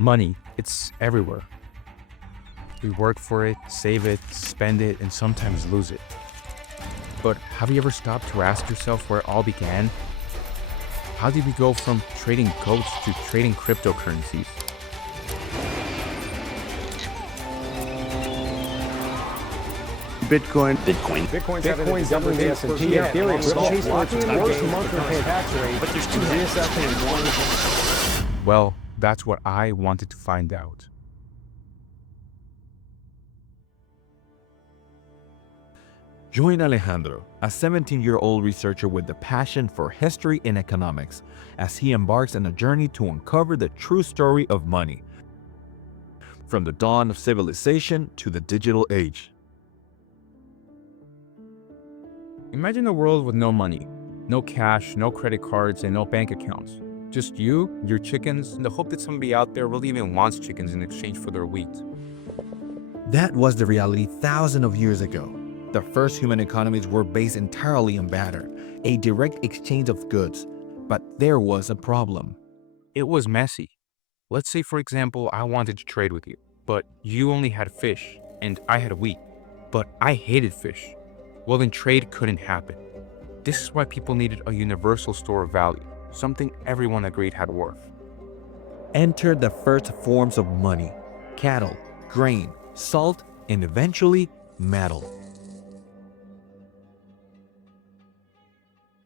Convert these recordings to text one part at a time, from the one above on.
Money, it's everywhere. We work for it, save it, spend it, and sometimes lose it. But have you ever stopped to ask yourself where it all began? How did we go from trading goats to trading cryptocurrencies? Bitcoin's doubling the S&P. Ethereum chase worst monthly pay tax rate. But there's two recession in one. Well, that's what I wanted to find out. Join Alejandro, a 17-year-old researcher with a passion for history and economics, as he embarks on a journey to uncover the true story of money, from the dawn of civilization to the digital age. Imagine a world with no money, no cash, no credit cards, and no bank accounts. Just you, your chickens, and the hope that somebody out there really even wants chickens in exchange for their wheat. That was the reality thousands of years ago. The first human economies were based entirely on barter, a direct exchange of goods. But there was a problem. It was messy. Let's say, for example, I wanted to trade with you, but you only had fish, and I had wheat, but I hated fish. Well, then trade couldn't happen. This is why people needed a universal store of value, something everyone agreed had worth. Enter the first forms of money: cattle, grain, salt, and eventually metal.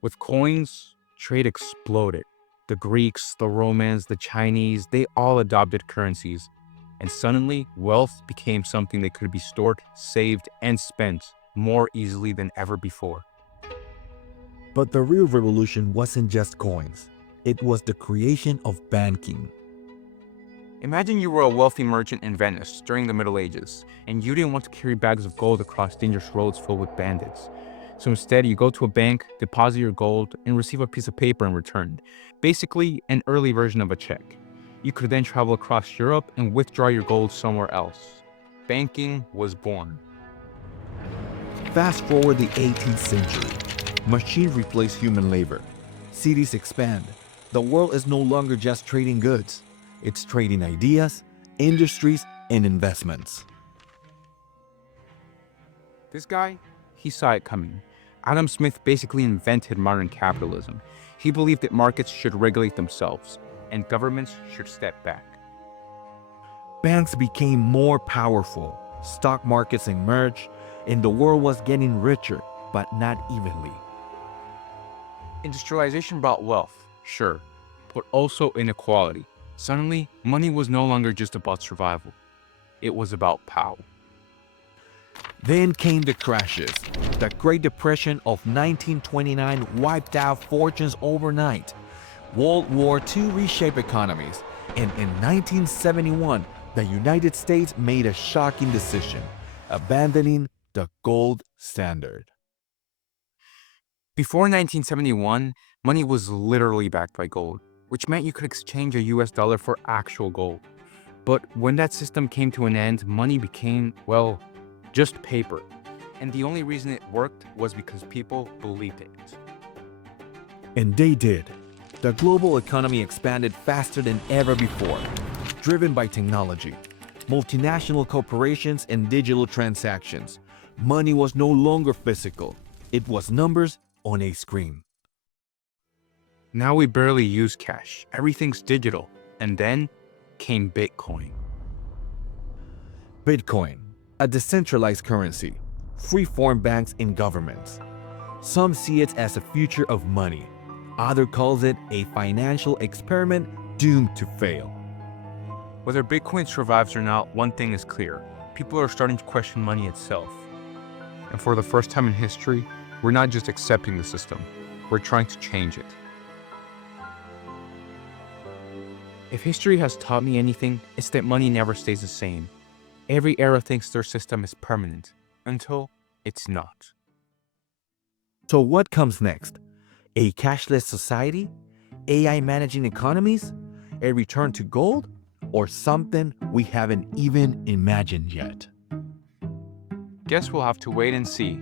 With coins, trade exploded. The Greeks, the Romans, the Chinese, they all adopted currencies. And suddenly, wealth became something that could be stored, saved, and spent more easily than ever before. But the real revolution wasn't just coins. It was the creation of banking. Imagine you were a wealthy merchant in Venice during the Middle Ages, and you didn't want to carry bags of gold across dangerous roads filled with bandits. So instead, you go to a bank, deposit your gold, and receive a piece of paper in return. Basically, an early version of a check. You could then travel across Europe and withdraw your gold somewhere else. Banking was born. Fast forward the 18th century. Machines replace human labor. Cities expand. The world is no longer just trading goods. It's trading ideas, industries, and investments. This guy, he saw it coming. Adam Smith basically invented modern capitalism. He believed that markets should regulate themselves, and governments should step back. Banks became more powerful. Stock markets emerged, and the world was getting richer, but not evenly. Industrialization brought wealth, sure, but also inequality. Suddenly, money was no longer just about survival. It was about power. Then came the crashes. The Great Depression of 1929 wiped out fortunes overnight. World War II reshaped economies. And in 1971, the United States made a shocking decision, abandoning the gold standard. Before 1971, money was literally backed by gold, which meant you could exchange a US dollar for actual gold. But when that system came to an end, money became, well, just paper. And the only reason it worked was because people believed it. And they did. The global economy expanded faster than ever before, driven by technology, multinational corporations, and digital transactions. Money was no longer physical. It was numbers on a screen. Now we barely use cash. Everything's digital. And then came Bitcoin. Bitcoin, a decentralized currency, free-form banks and governments. Some see it as a future of money. Others calls it a financial experiment doomed to fail. Whether Bitcoin survives or not, one thing is clear. People are starting to question money itself. And for the first time in history, we're not just accepting the system, we're trying to change it. If history has taught me anything, it's that money never stays the same. Every era thinks their system is permanent, until it's not. So what comes next? A cashless society? AI managing economies? A return to gold? Or something we haven't even imagined yet? Guess we'll have to wait and see.